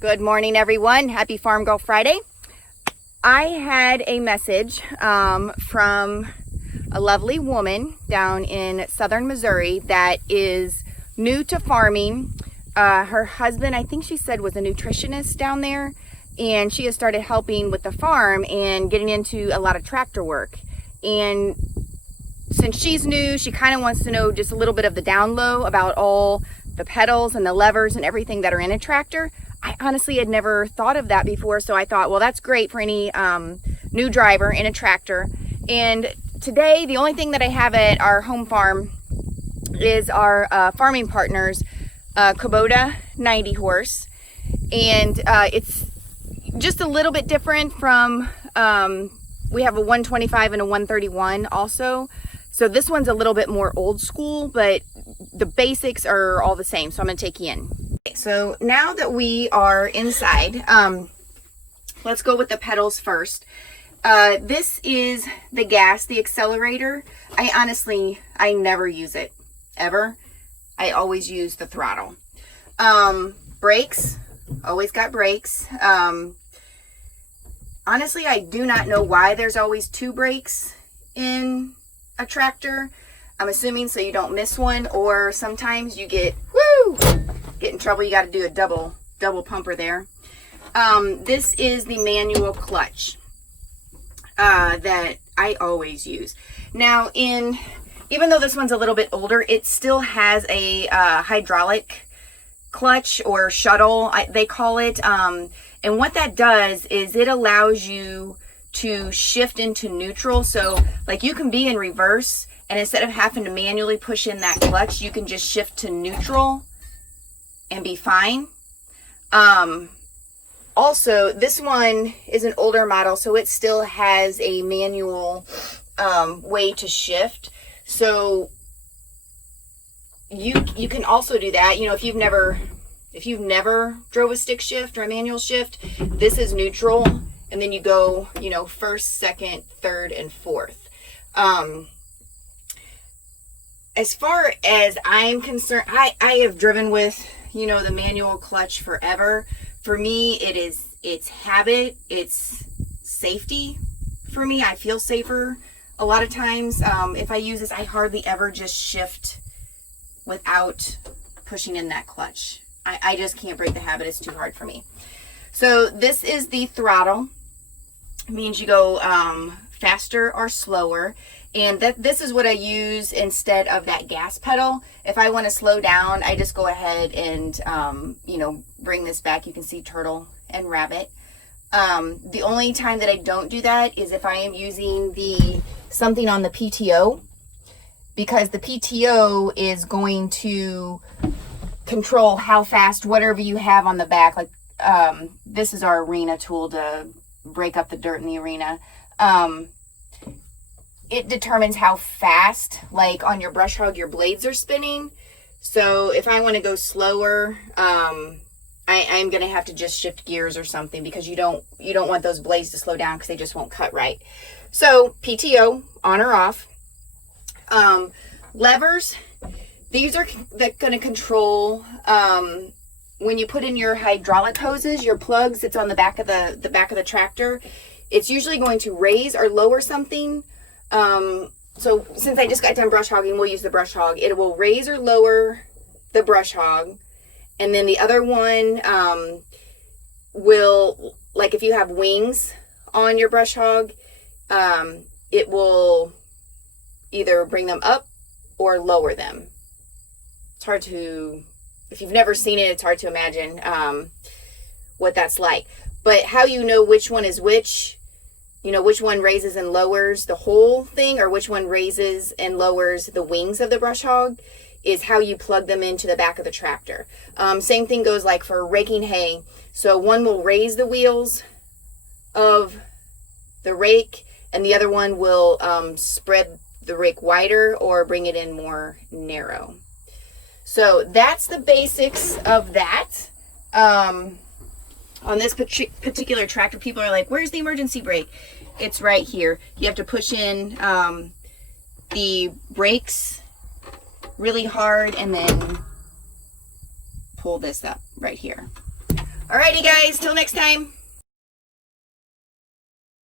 Good morning, everyone. Happy Farm Girl Friday. I had a message from a lovely woman down in southern Missouri that is new to farming. Her husband, I think she said, was a nutritionist down there, and she has started helping with the farm and getting into a lot of tractor work. And since she's new, she kind of wants to know just a little bit of the down low about all the pedals and the levers and everything that are in a tractor. I honestly had never thought of that before, so I thought, well, that's great for any new driver in a tractor. And today, the only thing that I have at our home farm is our farming partner's Kubota 90 horse. And it's just a little bit different from, we have a 125 and a 131 also. So this one's a little bit more old school, but the basics are all the same. So I'm gonna take you in. So now that we are inside, let's go with the pedals first. This is the gas, the Accelerator. I never use it, ever. I always use the Throttle. Brakes, always got brakes. Honestly, I do not know why there's always two brakes in a tractor. I'm assuming so you don't miss one, or sometimes you get in trouble. You got to do a double pumper there. This is the manual clutch that I always use. Now, even though this one's a little bit older, it still has a hydraulic clutch, or shuttle, they call it. And what that does is it allows you to shift into neutral. So like you can be in reverse, and instead of having to manually push in that clutch, you can just shift to neutral and be fine. Also, this one is an older model, so it still has a manual way to shift. So you can also do that. You know, if you've never drove a stick shift or a manual shift, this is neutral, and then you go, you know, first, second, third, and fourth. As far as I'm concerned, I have driven with, you know, the manual clutch forever. For me, it's habit, it's safety for me. I feel safer a lot of times. If I use this, I hardly ever just shift without pushing in that clutch. I just can't break the habit. It's too hard for me. So this is the Throttle. It means you go faster or slower. And this is what I use instead of that gas pedal. If I want to slow down, I just go ahead and, you know, bring this back. You can see Turtle and Rabbit. The only time that I don't do that is if I am using something on the PTO, because the PTO is going to control how fast whatever you have on the back. Like this is our arena tool to break up the dirt in the arena. It determines how fast, like on your brush hog, your blades are spinning. So if I want to go slower, I'm going to have to just shift gears or something, because you don't want those blades to slow down because they just won't cut right. So PTO, on or off. Levers, these are going to control when you put in your hydraulic hoses, your plugs. It's on the back of the tractor. It's usually going to raise or lower something. So since I just got done brush hogging, we'll use the brush hog. It will raise or lower the brush hog. And then the other one will, like if you have wings on your brush hog, it will either bring them up or lower them. It's hard to, if you've never seen it, it's hard to imagine what that's like. But how you know which one is which, you know, which one raises and lowers the whole thing, or which one raises and lowers the wings of the brush hog, is how you plug them into the back of the tractor. Same thing goes like for raking hay. So one will raise the wheels of the rake, and the other one will spread the rake wider or bring it in more narrow. So that's the basics of that. On this particular tractor, people are like, where's the emergency brake? It's right here. You have to push in the brakes really hard and then pull this up right here. Alrighty guys, till next time.